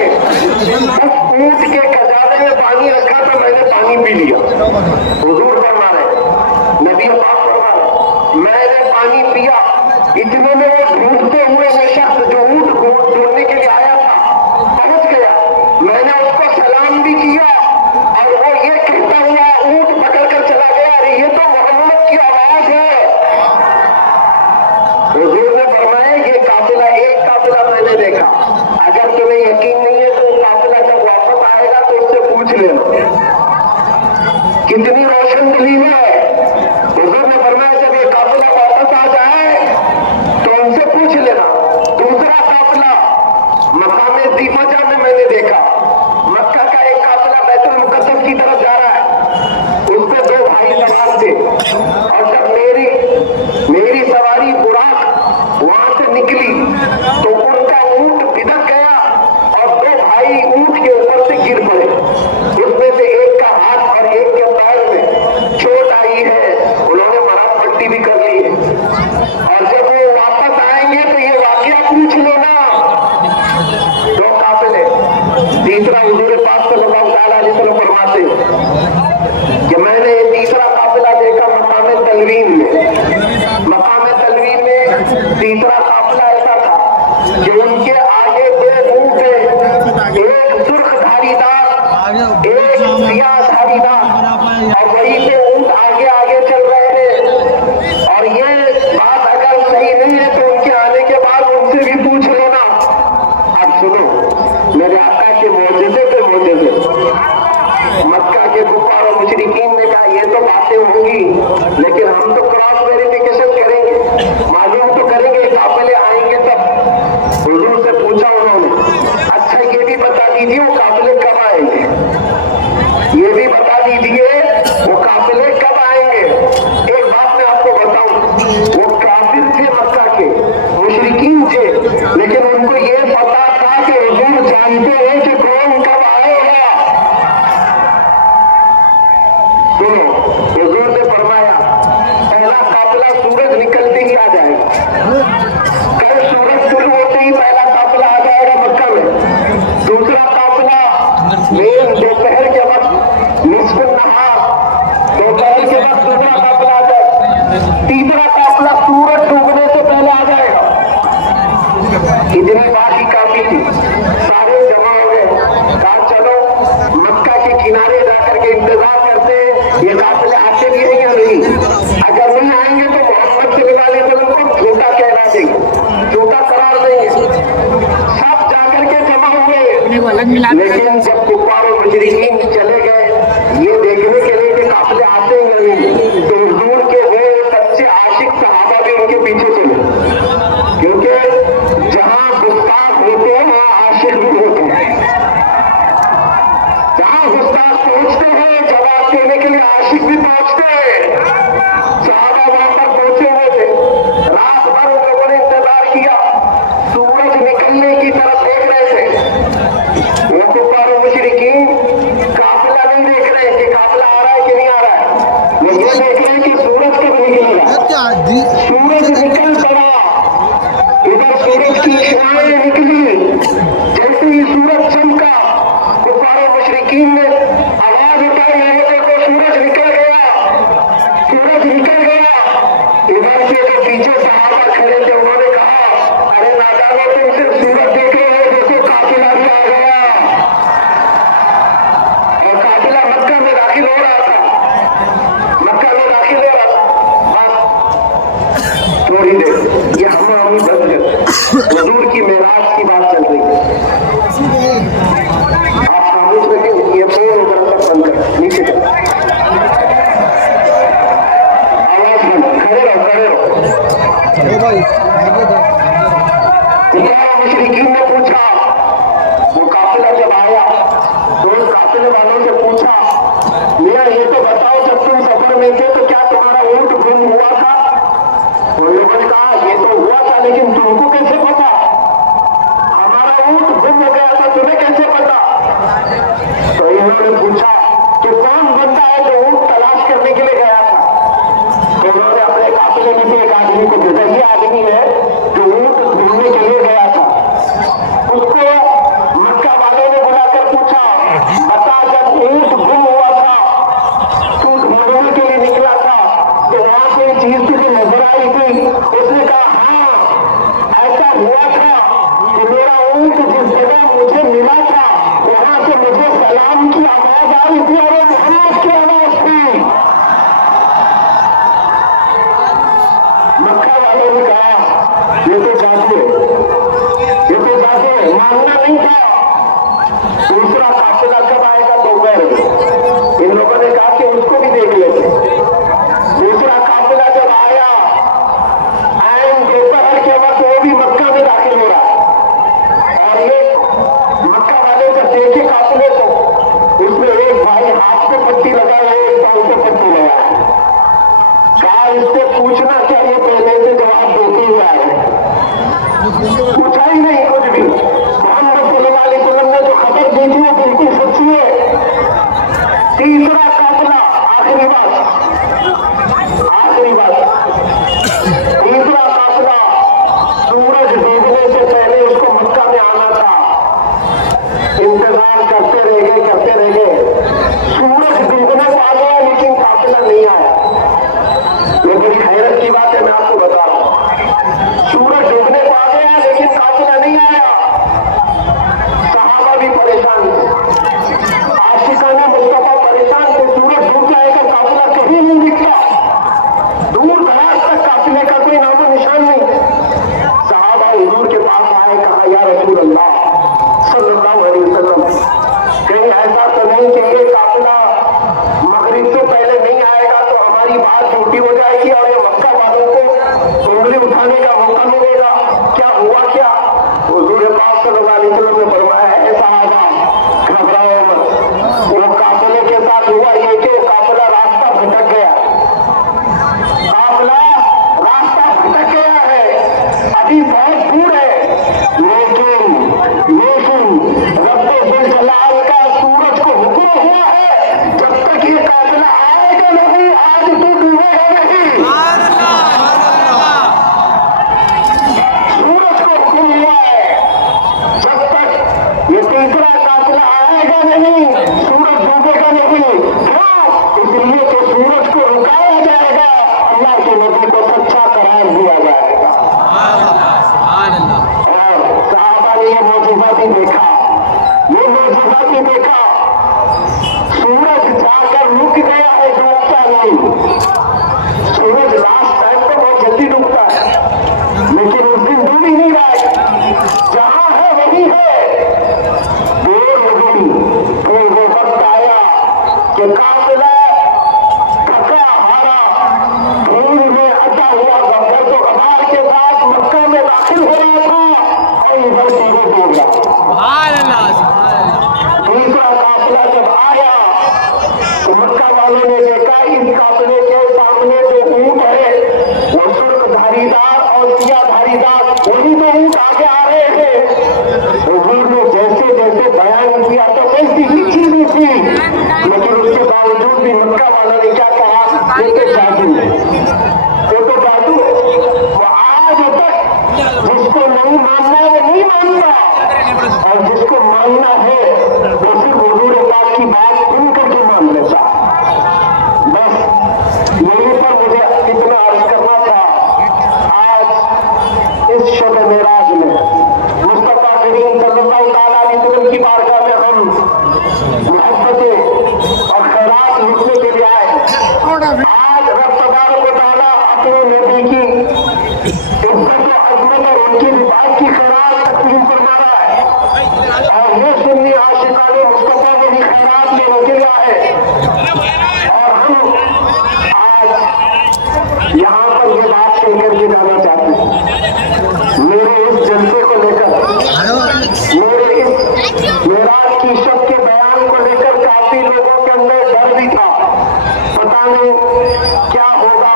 करके उस ऊंट के खजाने में पानी रखा था, मैंने पानी पी लिया। हुजूर फरमा रहे, नबी पाक फरमा रहे, मैंने पानी पिया, इतने में वो ढूंढते हुए वो शख्स जो ऊंट ढूंढने के लिए आया था पहुंच गया। मैंने उसको सलाम भी किया और वो ये कहता हुआ ऊंट पकड़ कर चला गया, अरे ये तो मोहम्मद की आवाज है। हुजूर ने फरमाया ये काफिला, एक काफिला मैंने देखा, अगर तुम्हें यकीन नहीं है तो काफिला जब वापस आएगा तो उससे पूछ लेना कितनी रोशन दिली है। हुजूर ने फरमाया जब ये काफिला वापस आ जाए तो उनसे पूछ लेना। दूसरा काफिला मकाम दीफाजा में मैंने देखा, मक्का का एक काफिला बैतुल मुकद्दस की तरफ जा रहा है, उसमें दो भाई सवार थे और जब मेरी सवारी बुराक वहां से निकली तो उनका ऊंट बिदक गया और दो भाई ऊंट के ऊपर से गिर पड़े। उसमें से एक का हाथ और एक के पैर में चोट आई है, उन्होंने मराद पट्टी भी कर ली है। और जब वो वापस आएंगे तो ये वाकया पूछ लेना। दो काफिले। तीसरा हुजूर पाक सल्लल्लाहु अलैहि वसल्लम फरमाते कि मैंने ये तीसरा काफिला देखा मकाम तलवीन में। मकाम तलवीन में तीसरा काफिला ऐसा था कि उनके आगे दो ऊंट थे, एक सुर्ख धारीदार, एक सियाह धारीदार, और वहीं से ऊंट आगे आगे चल रहे हैं। और ये बात अगर सही नहीं है तो उनके आने के बाद उनसे भी पूछ लेना। अब सुनो मेरे आका के मोजज़े पे मोजज़े। मक्का के कुफार और मुशरिकीन ने कहा ये तो बातें होंगी लेकिन हम तो क्रॉस वेरिफिकेशन करेंगे, मालूम तो करेंगे, काफिले आएंगे तब। हुजूर से पूछा उन्होंने, अच्छा ये भी बता दीजिए वो काफिले कब आएंगे, ये भी बता दीजिए वो काफिले कब आएंगे। एक बात मैं आपको बताऊं, वो काफिर थे मक्का के, मुशरिकीन थे, लेकिन उनको ये पता था कि हुजूर जानते हैं कि कौन कब आएगा। सुनो, हुजूर ने फरमाया पहला काफिला सूरज निकलते ही आ जाएगा, कल सूरज शुरू होते ही पहला काफिला आ जाएगा मक्का में। दूसरा काफिला दोपहर के वक्त निस्फ़ुन नहार, दोपहर के वक्त दूसरा काफिला आ जाएगा। तीसरा काफिला सूरज डूबने से पहले आ जाएगा। इतनी बात ही काफी थी, सारे जमा हो गए, कहा चलो मक्का के किनारे जाकर के इंतजार करते हैं ये काफिले आते भी हैं या नहीं। अगर नहीं आएंगे तो मोहम्मद सल्लल्लाहु अलैहि वसल्लम को झूठा कहना देंगे, झूठा करार देंगे। सब जाकर के जमा हुए, लेकिन जब कुफार और मुशरिकीन चले गए ये देखने के लिए कि काफिले आते हैं या नहीं, तो हुजूर के वो सच्चे आशिक सहाबा भी उनके पीछे चले, क्योंकि जहां गुस्ताख होते हैं वहां आशिक भी होते हैं। जहां गुस्ताख पहुंचते हैं जवाब देने के लिए आशिक भी पहुंचते हैं। सहाबा वहां पर पहुंचे हुए थे, रात भर उन लोगों ने इंतजार किया, सूरज निकलने की तरफ देख रहे थे। वो कुफार और मुशरिकीन काफिला नहीं देख रहे कि काफिला आ रहा है कि नहीं आ रहा है, वो ये देख रहे हैं कि सूरज कब निकलेगा। सूरज निकल पड़ा, इधर सूरज की इशाएं निकली, जैसे ही सूरज चमका कुफार और मुशरिकीन ने आवाज उठाई, ये देखो सूरज निकल गया, सूरज निकल गया। इधर से जो पीछे सहाबा खड़े थे उन्होंने कहा अरे नादानो तुम सिर्फ सूरज देख रहे हो, देखो काफिला भी आ गया। और काफिला मक्का में दाखिल हो रहा था, मक्का में दाखिल हो रहा था। बस थोड़ी देर ये हम बस गए, हुजूर की मेराज की बात चल रही है। आप खामोश रखें, ये फोन उधर तक बंद कर, नीचे कर, आवाज बंद, खड़े रहो खड़े रहो। मुशरिकीन ने पूछा, वो काफिला जब आया तो उस काफिले वालों से पूछा मियां ये तो बताओ जब तुम सफर में थे तो क्या तुम्हारा ऊंट गुम हुआ था। तो लोगों ने कहा ये तो हुआ था लेकिन तुमको कैसे पता, हमारा ऊंट गुम हो गया था तुम्हें कैसे पता। तो इन्होंने पूछा कि कौन बंदा है जो ऊंट तलाश करने के लिए गया था। तो उन्होंने अपने काफिले में से एक आदमी को भेजा, ये आदमी है जो ऊंट ढूंढने के लिए गया था, उसको मक्का वाले जगह मुझे मिला था वहां से मुझे सलाम की आवाज आई थी और मोहम्मद की आवाज थी। मक्का वालों ने कहा ये तो जादू है, ये तो जादू है, मानना नहीं था। दूसरा काफिला कब आएगा तो गए। इन लोगों ने कहा कि उसको भी देख लेते। दूसरा काफिला जब आया, दोपहर के वक्त वो भी मक्का में दाखिल हो रहा और ये मक्का वाले जब देखे काफिले को, उसमें एक भाई हाथ पे पट्टी लगाया, एक पांव पे पट्टी लगाया। कहा इससे पूछना क्या ये पहले से जवाब देते हुए आए, पूछा ही नहीं कुछ भी। मोहम्मद सल्लल्लाहु अलैहि वसल्लम ने जो खबर दी थी वो बिल्कुल सच्ची है। तीसरा काफिला, आखिरी बात, तीसरा काफिला सूरज डूबने से पहले उसको मक्का में आना था। इंतजार करते रह गए। सूरज डूबने को आ गया लेकिन काफिला नहीं आया। ये बड़ी हैरत की बात है, मैं आपको बता रहा हूं। सूरज डूबने को आ गया लेकिन काफिला नहीं आया। सहाबा भी परेशान थे, आशिकाने मुस्तफा परेशान थे। सूरज डूब जाएगा, काफिला कहीं नहीं दिखता, दूर दराज तक काफिले का कोई नामो निशान नहीं। सहाबा हुजूर के पास आए, कहा या रसूल अल्लाह सल्लल्लाहु अलैहि वसल्लम, कहीं ऐसा तो नहीं कि ये काफिला मगरिब से पहले नहीं आएगा तो हमारी बात झूठी हो जाएगी और ये मक्का वालों को उंगली उठाने का मौका मिलेगा? क्या हुआ क्या? हुजूर पाक सल्लल्लाहु अलैहि वसल्लम ने फरमाया है सहाबा घबराओ मत। वो काफिले के साथ हुआ ये कि काफिला रास्ता भटक गया, अभी बहुत दूर है, लेकिन रब्बे जुल जलाल का सूरज को हुक्म हुआ है जब तक ये काफिला आएगा नहीं आज तो डूबेगा नहीं। सूरज को हुक्म हुआ है जब तक ये तीसरा काफिला आएगा नहीं सूरज डूबेगा नहीं। क्यों? इसलिए तो सूरज को रुकाया जाएगा, अल्लाह के नबी को सच्चा करार दिया जाएगा। और साहबा ने ये मौजूदा भी देखा, सूरज जाकर रुक गया है, डूबता नहीं। सूरज लास्ट टाइम पर बहुत जल्दी डूबता है, लेकिन उस दिन डूब ही नहीं रहा है, जहां है वही है। देर हो गई, फिर वो वक्त आया कि काफिला थका हारा भीड़ में अटा हुआ गब्बर तो गबार के साथ मक्का में दाखिल हो रहा था और इधर सूरज डूब गया। दूसरा काफिला जब आया तो मक्का वालों ने देखा इस काफिले के सामने जो ऊंट है वो सुर्ख धारीदार और सिया धारीदार वही दो ऊंट आगे आ रहे हैं। हुजूर ने जैसे जैसे बयान किया तो ऐसी ही चीजें थी, लेकिन उसके बावजूद भी मक्का वालों ने क्या कहा, ये तो जादू है, ये तो जादू। वो आज तक जिसको नहीं मानना वो नहीं मानता और जिसको मानना है वो सिर्फ हुजूर पाक की बात सुन करके मान लेता। बस यही पर मुझे इतना अर्ज करना था। आज इस शब मेराज में मुस्तफा करीम सल्लल्लाहु अलैहि वसल्लम की बारगाह में हम मोहब्बतें और खैरात लुटने के लिए आए। आज रब तबारक व तआला अपने नबी की इज्जत व अज़मत और उनकी रिफात की खैरात तकसीम फरमा रहा है और ये सुन्नी आशिकाने मुस्तफा को भी खैरात में रोके गया है। और हम आज यहाँ पर ये बात कहकर के जाना चाहते हैं, मेरे इस जलसे को लेकर, मेरे इस मेराज की शब के बयान को लेकर काफी लोगों के अंदर डर भी था, पता नहीं क्या होगा,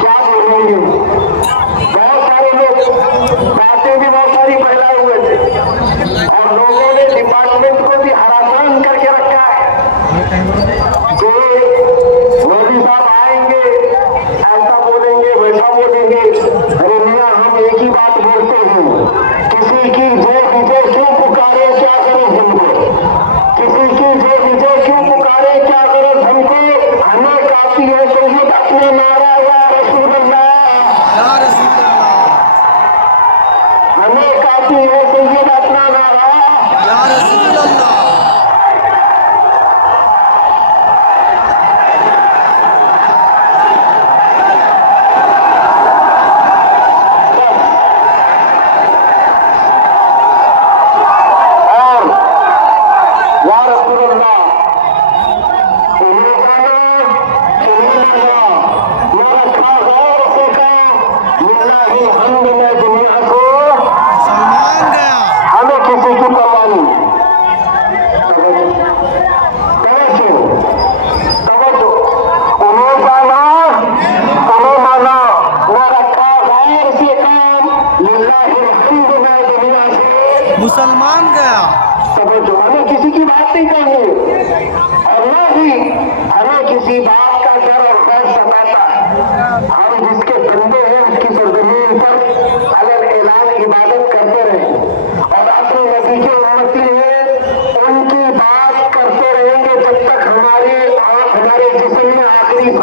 क्या बोलेंगे। बहुत सारे लोग बातें भी बहुत सारी फैलाए हुए थे और लोगों ने डिपार्टमेंट को भी हरासान करके रखा है कि मोदी साहब आएंगे ऐसा बोलेंगे वैसा बोलेंगे। अरे मियां हम एक ही बात बोलते हैं, किसी की जय विजय क्यों पुकारे, क्या करो हमको, किसी की जय विजय क्यों पुकारे, क्या करो हमको, हमें काफी है तो ये अपना नारा या रसूल अल्लाह, हमें काफी है तो ये अपना नारा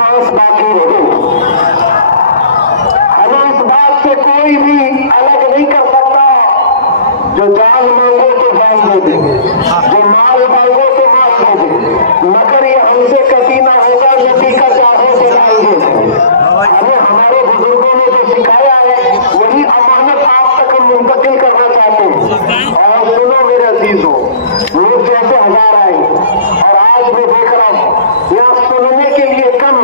सांस बाकी रहे। हमें इस बात से कोई भी अलग नहीं कर सकता। जो जान मांगो तो जान दे दे, जो माल मांगो तो माल दे दे, मगर ये हमसे कभी ना होगा। नबी का चाहो तो लाएंगे। हमें हमारे बुजुर्गों ने जो सिखाया है वही अमानत आप तक हम मुंतकिल करना चाहते हैं। और सुनो मेरे अजीजों, लोग जैसे हजार आए और आज मैं देख रहा हूं यहाँ सुनने के लिए कम,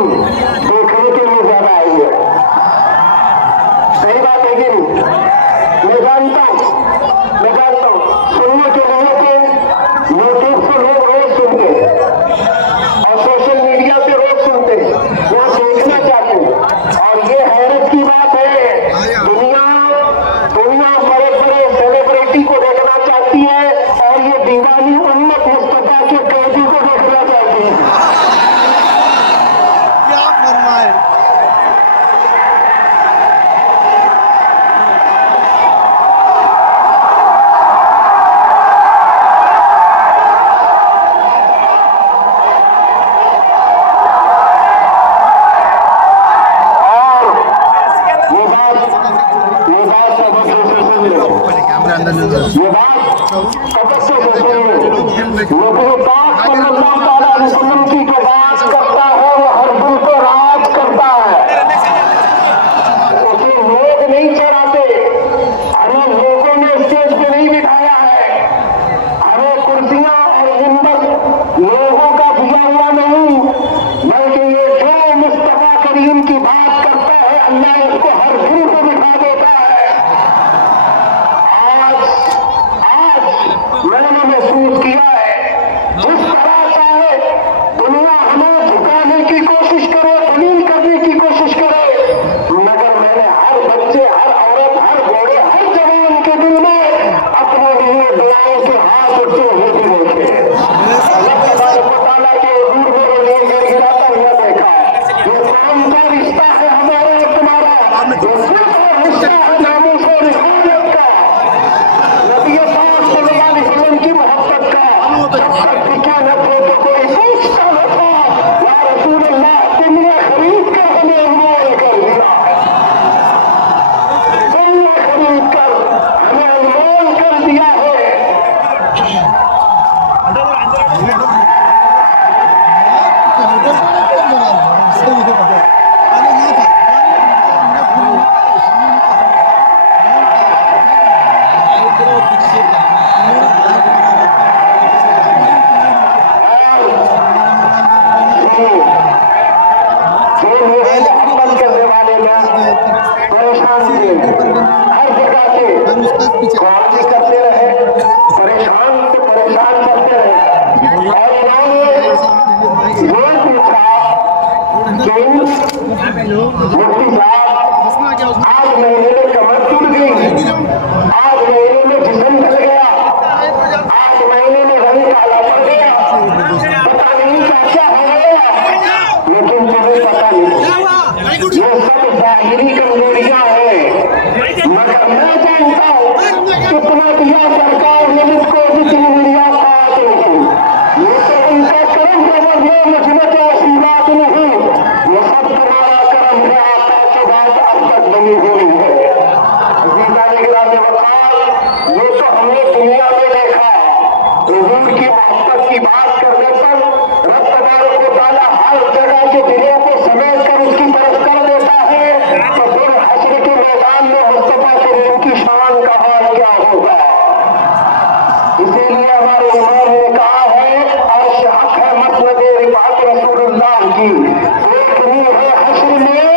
देखने के लिए ज्यादा आई है। सही बात है कि नहीं? मैं जानता हूं सुनने के लिए तो यूट्यूब से लोग रोज सुनते और सोशल मीडिया पे रोज सुनते, यहाँ देखना चाहते हैं। और ये हैरत की बात है, दुनिया बड़े बड़े सेलिब्रिटी को देखना चाहती है और ये दीवानी उम्मत मुस्तफा के कैदी को देखना चाहती है। क्या फरमाए। ये बात तवज्जो से सुनिए। नबी पाक सल्लल्लाहु अलैहि वसल्लम की जो बात करता है वो हर दिल को राज करता है। उसे लोग नहीं चढ़ाते, हमें लोगों ने स्टेज पे नहीं बिठाया है, हमें कुर्सियां और मिंबर लोगों का दिया हुआ नहीं, बल्कि ये जो मुस्तफा करीम की बात करता है अल्लाह उसको हर दिल को बिठा देता है। मैंने महसूस किया है जिस तरह से दुनिया हमें झुकाने की कोशिश करे, दलील करने की कोशिश करे, मगर मैंने हर बच्चे, हर औरत, हर घोड़े, हर जवान के दिल में अपने लिए दुआओं के हाथ उठते हुए भी देखे। के हजूर मेरे लिए गिड़गिड़ाता हुआ देखा। ये कौन सा रिश्ता है हमारा और तुम्हारा? रिश्ता है नामों से रिसालत का, नबी पाक सल्लल्लाहु अलैहि वसल्लम की मोहब्बत का। जब तक टिके न थे तो कोई पूछता न था, या रसूल अल्लाह तुमने खरीद कर हमें अनमोल कर दिया, तुमने खरीद कर हमें अनमोल कर दिया है। अमल करने वाले लोग परेशान थे, हर जगह से कॉमेडी करते रहे, परेशान करते रहे। और इन्होंने ये पूछा कि मुफ्ती साहब आज महीने में कमर टूट गई, आज महीने में जिस्म ढल गया, आज महीने में रंग काला पड़ गया, पता नहीं क्या हो गया, लेकिन तुम्हें पता नहीं ये सब जाहिरी कमजोरियां हैं। मगर मैं जानता हूँ कितना दिया सरकार ने मुझको जितनी मीडिया पाते हैं, ये तो उनका करम जबर है, मुझमें तो ऐसी बात नहीं, ये सब तुम्हारा करम है, आपका की बात अब तक बनी हुई है। ये तो हमने दुनिया में देखा, हुजूर की मोहब्बत की बात करने पर रब तबारक व तआला हर जगह के दिलों को समेट कर उसकी तरफ कर देता है, तो फिर हश्र के मैदान में मुस्तफा करीम की शान का हाल क्या होगा। इसीलिए हमारे इमाम ने कहा है और हक है मसनद रिफात रसूलुल्लाह की, देखनी है हश्र में